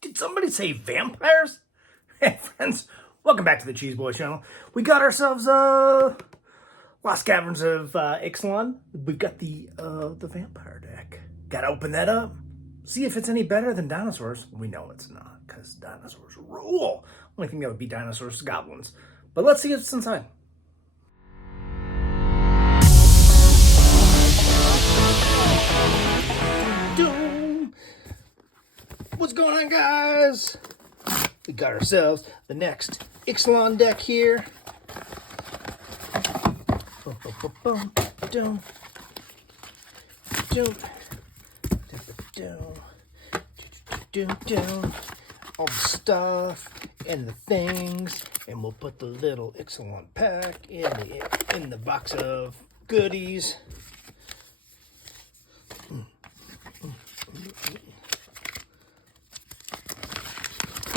Did somebody say vampires? Hey friends, welcome back to the Cheese Boys channel. We got ourselves Lost Caverns of Ixalan. We've got the vampire deck. Gotta open that up. See if it's any better than dinosaurs. We know it's not, because dinosaurs rule. Only thing that would beat dinosaurs is goblins. But let's see what's inside. What's going on, guys? We got ourselves the next Ixalan deck here. All the stuff and the things, and we'll put the little Ixalan pack in the box of goodies.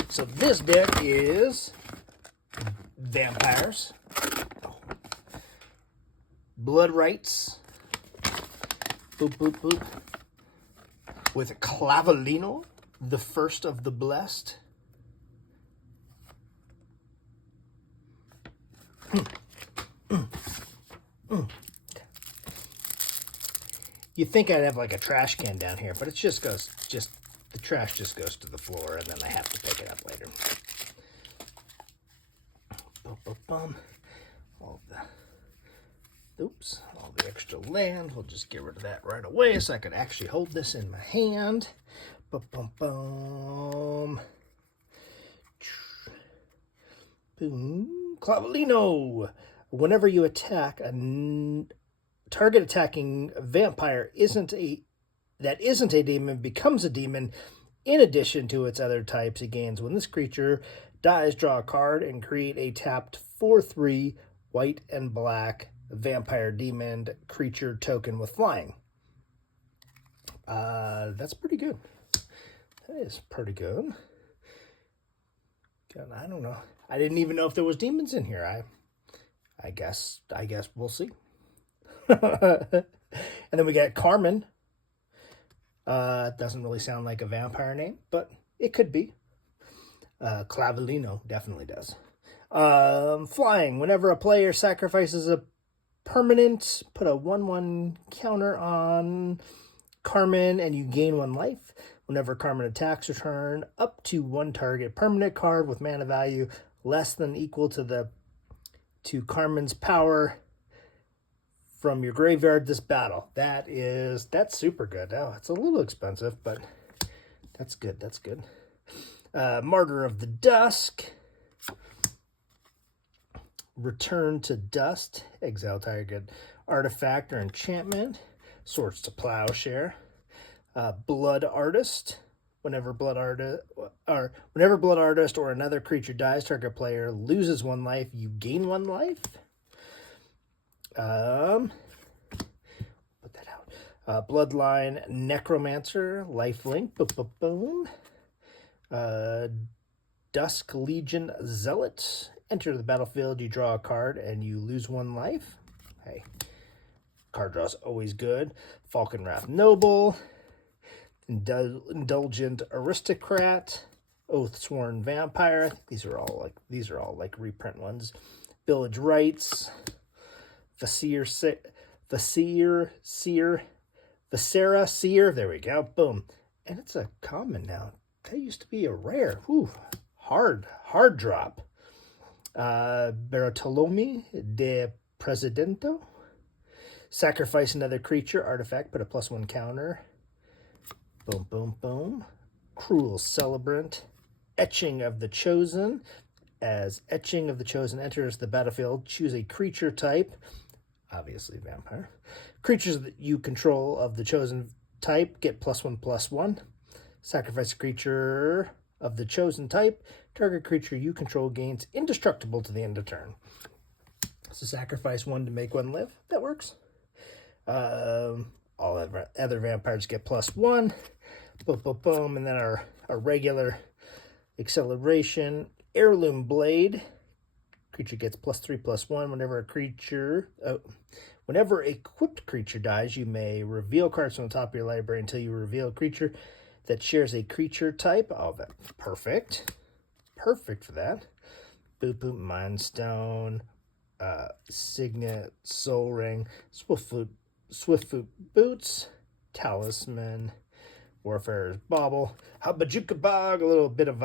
So this deck is vampires, blood rites, boop, boop, boop, with Clavalino, the first of the blessed. You'd think I'd have like a trash can down here, but it just goes, the trash just goes to the floor, and then I have to pick it up later. All the extra land. We'll just get rid of that right away so I can actually hold this in my hand. Boom. Clavalino. Whenever you attack, a target attacking vampire that isn't a demon becomes a demon in addition to its other types it gains. When this creature dies, draw a card and create a tapped 4/3 white and black vampire demon creature token with flying. That's pretty good. That is pretty good. God, I don't know. I didn't even know if there was demons in here. I guess we'll see. And then we got Carmen. It doesn't really sound like a vampire name, but it could be. Clavalino definitely does. Flying. Whenever a player sacrifices a permanent, put a 1/1 counter on Carmen and you gain 1 life. Whenever Carmen attacks, return up to 1 target permanent card with mana value less than equal to Carmen's power from your graveyard this battle. That's super good. Oh, it's a little expensive, but that's good. Martyr of the Dusk. Return to dust. Exile target artifact or enchantment. Swords to Plowshare. Blood Artist. Whenever Blood Artist or another creature dies, target player loses 1 life. You gain 1 life. Put that out. Bloodline Necromancer, lifelink. Boom. Dusk Legion Zealot. Enter the battlefield, you draw a card, and you lose 1 life. Hey, card draw's always good. Falkenrath Noble. Indulgent Aristocrat. Oathsworn Vampire. I think these are all like reprint ones. Village Rites. Viscera Seer. There we go. Boom. And it's a common now. That used to be a rare. Whew. Hard drop. Bartolome de Presidento. Sacrifice another creature, artifact, put a +1 counter. Boom. Cruel Celebrant. Etching of the Chosen. As Etching of the Chosen enters the battlefield, choose a creature type. Obviously vampire. Creatures that you control of the chosen type get +1/+1. Sacrifice a creature of the chosen type. Target creature you control gains indestructible to the end of turn. So sacrifice 1 to make 1 live. That works. All other vampires get +1. Boom. And then our regular acceleration. Heirloom Blade. Creature gets +3/+1 whenever equipped creature dies. You may reveal cards from the top of your library until you reveal a creature that shares a creature type. Oh, that's perfect. Perfect for that. Boop Boop, Mind Stone, Signet, Soul Ring, Swiftfoot Boots, Talisman, Warfare's Bauble, Habajuka Bog, a little bit of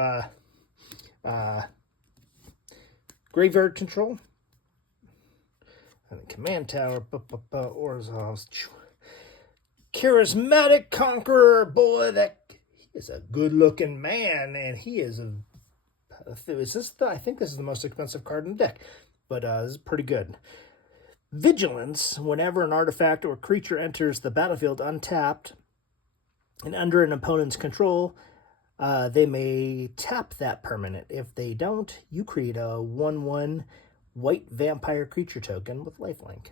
graveyard control, and the Command Tower, Orzhov's Charismatic Conqueror. Boy, that he is a good-looking man, and he is a. I think this is the most expensive card in the deck, but this is pretty good. Vigilance. Whenever an artifact or creature enters the battlefield untapped and under an opponent's control, they may tap that permanent. If they don't, you create a 1/1 white vampire creature token with lifelink.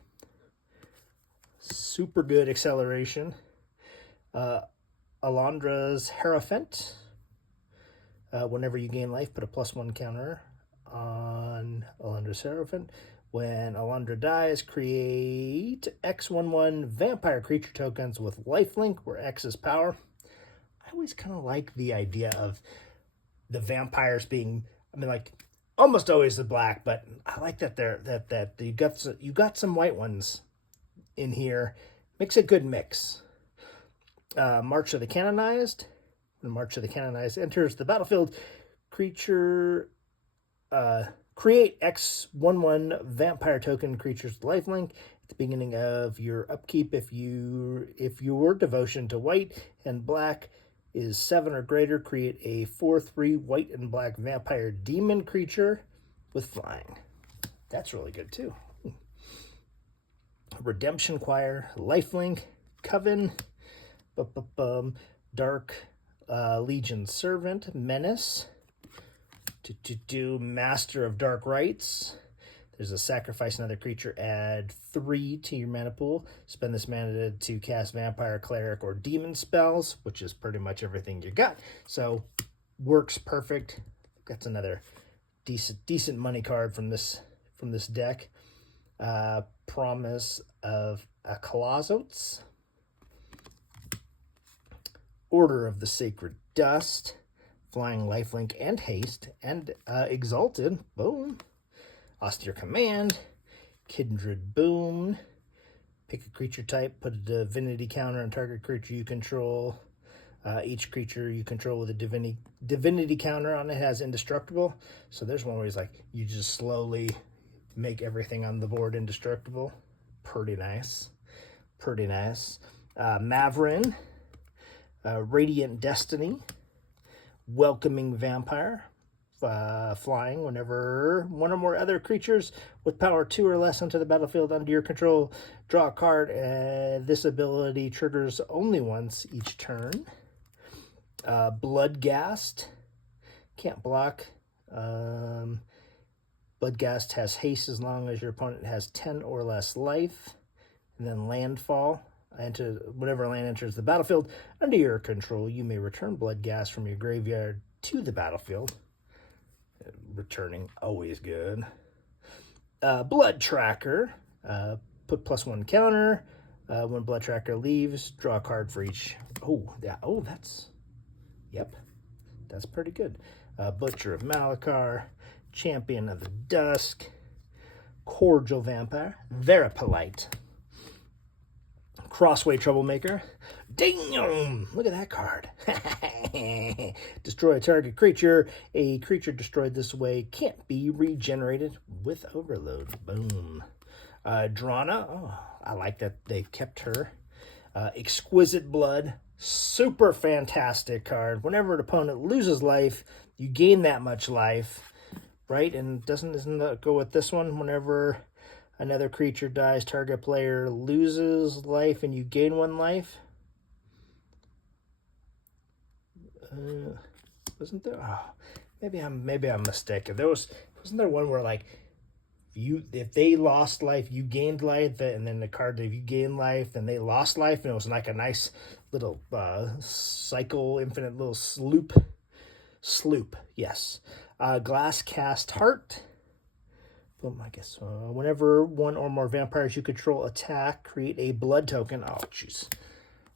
Super good acceleration. Alondra's Hierophant. Whenever you gain life, put a +1 counter on Alondra's Hierophant. When Alondra dies, create X/1/1 vampire creature tokens with lifelink, where X is power. I always kind of like the idea of the vampires being, I mean, like almost always the black, but I like that you got some white ones in here. Makes a good mix. March of the Canonized. When March of the Canonized enters the battlefield, creature create X/1/1 vampire token creatures with lifelink. At the beginning of your upkeep, if your devotion to white and black is 7 or greater, create a 4/3 white and black vampire demon creature with flying. That's really good too. Redemption Choir, lifelink, Coven, Dark Legion Servant, Menace, to Master of Dark Rites. There's a sacrifice another creature, add 3 to your mana pool. Spend this mana to cast vampire, cleric, or demon spells, which is pretty much everything you got. So works perfect. That's another decent money card from this deck. Promise of Akalazotes. Order of the Sacred Dust. Flying, lifelink, and haste. And Exalted. Boom. Austere Command. Kindred Boon. Pick a creature type. Put a divinity counter on target creature you control. Each creature you control with a divinity counter on it has indestructible. So there's one where he's like, you just slowly make everything on the board indestructible. Pretty nice. Pretty nice. Maverin. Radiant Destiny. Welcoming Vampire. Flying. Whenever one or more other creatures with power 2 or less enter the battlefield under your control, draw a card. This ability triggers only once each turn. Bloodghast. Can't block. Bloodghast has haste as long as your opponent has 10 or less life. And then Landfall. Whenever land enters the battlefield under your control, you may return Bloodghast from your graveyard to the battlefield. Returning, always good. Blood Tracker. Put +1 counter. When Blood Tracker leaves, draw a card for each. That's pretty good. Butcher of Malakar. Champion of the Dusk. Cordial Vampire. Very polite. Crossway Troublemaker. Damn! Look at that card. Destroy a target creature. A creature destroyed this way can't be regenerated with Overload. Boom. Drana. Oh, I like that they kept her. Exquisite Blood. Super fantastic card. Whenever an opponent loses life, you gain that much life. Right? And doesn't that go with this one? Whenever another creature dies, target player loses life and you gain 1 life. Wasn't there? Oh, maybe I'm mistaken. Wasn't there one where like if they lost life, you gained life, and then the card if you gain life, and they lost life, and it was like a nice little cycle, infinite little sloop. Yes. Glass Cast Heart. Boom, I guess. Whenever one or more vampires you control attack, create a blood token. Oh, jeez.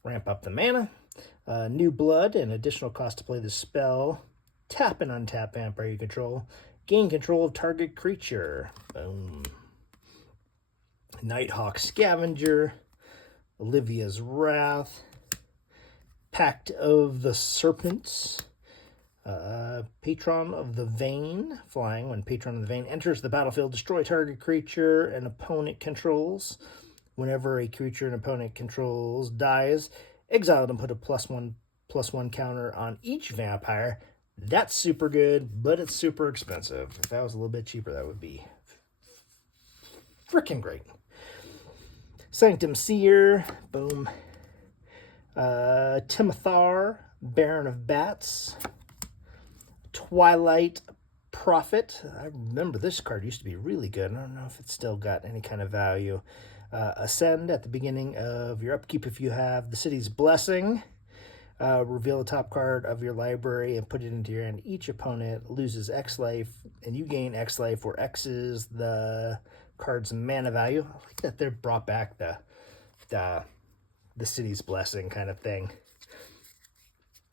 Ramp up the mana. New blood, an additional cost to play the spell. Tap and untap vampire you control. Gain control of target creature. Boom. Nighthawk Scavenger. Olivia's Wrath. Pact of the Serpents. Patron of the Vein. Flying. When Patron of the Vein enters the battlefield, destroy target creature an opponent controls. Whenever a creature an opponent controls dies, exile it and put a +1/+1 counter on each vampire. That's super good, but it's super expensive. If that was a little bit cheaper, that would be freaking great. Sanctum Seer, boom. Timothar, Baron of Bats. Twilight Prophet. I remember this card used to be really good. I don't know if it's still got any kind of value. Ascend at the beginning of your upkeep if you have the City's Blessing. Reveal the top card of your library and put it into your hand. Each opponent loses X life, and you gain X life, where X is the card's mana value. I like that they brought back the City's Blessing kind of thing.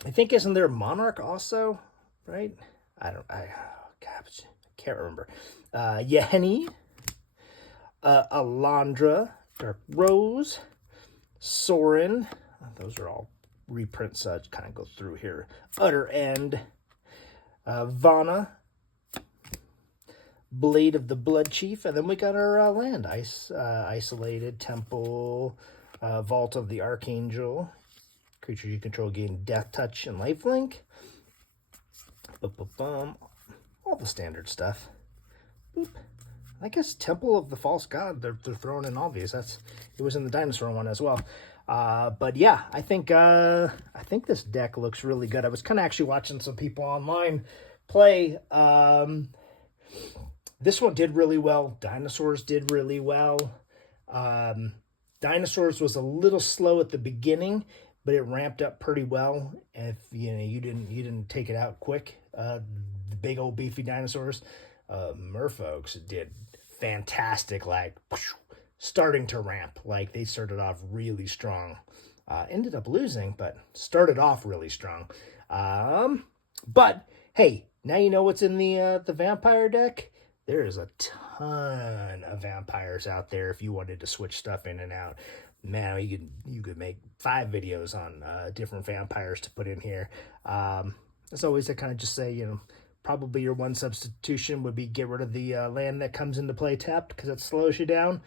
I think, isn't there Monarch also, right? I can't remember. Yeheni, Alondra, Dark Rose, Sorin. Those are all reprints, so I kind of go through here. Utter End, Vana, Blade of the Blood Chief, and then we got our land. Isolated, Temple, Vault of the Archangel. Creatures you control gain Death Touch and Lifelink. All the standard stuff. Boop. I guess Temple of the False God, they're throwing in all these. It was in the dinosaur one as well. But yeah, I think this deck looks really good. I was kind of actually watching some people online play. This one did really well. Dinosaurs did really well. Dinosaurs was a little slow at the beginning, but it ramped up pretty well. If you didn't take it out quick, the big old beefy dinosaurs, Merfolks did fantastic. Like starting to ramp, like they started off really strong. Ended up losing, but started off really strong. But hey, now you know what's in the vampire deck. There is a ton of vampires out there if you wanted to switch stuff in and out. Man, you could make 5 videos on different vampires to put in here. As always, I kind of just say, probably your one substitution would be get rid of the land that comes into play tapped, because it slows you down.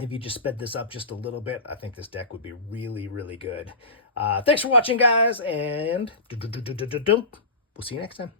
If you just sped this up just a little bit, I think this deck would be really, really good. Thanks for watching, guys, and we'll see you next time.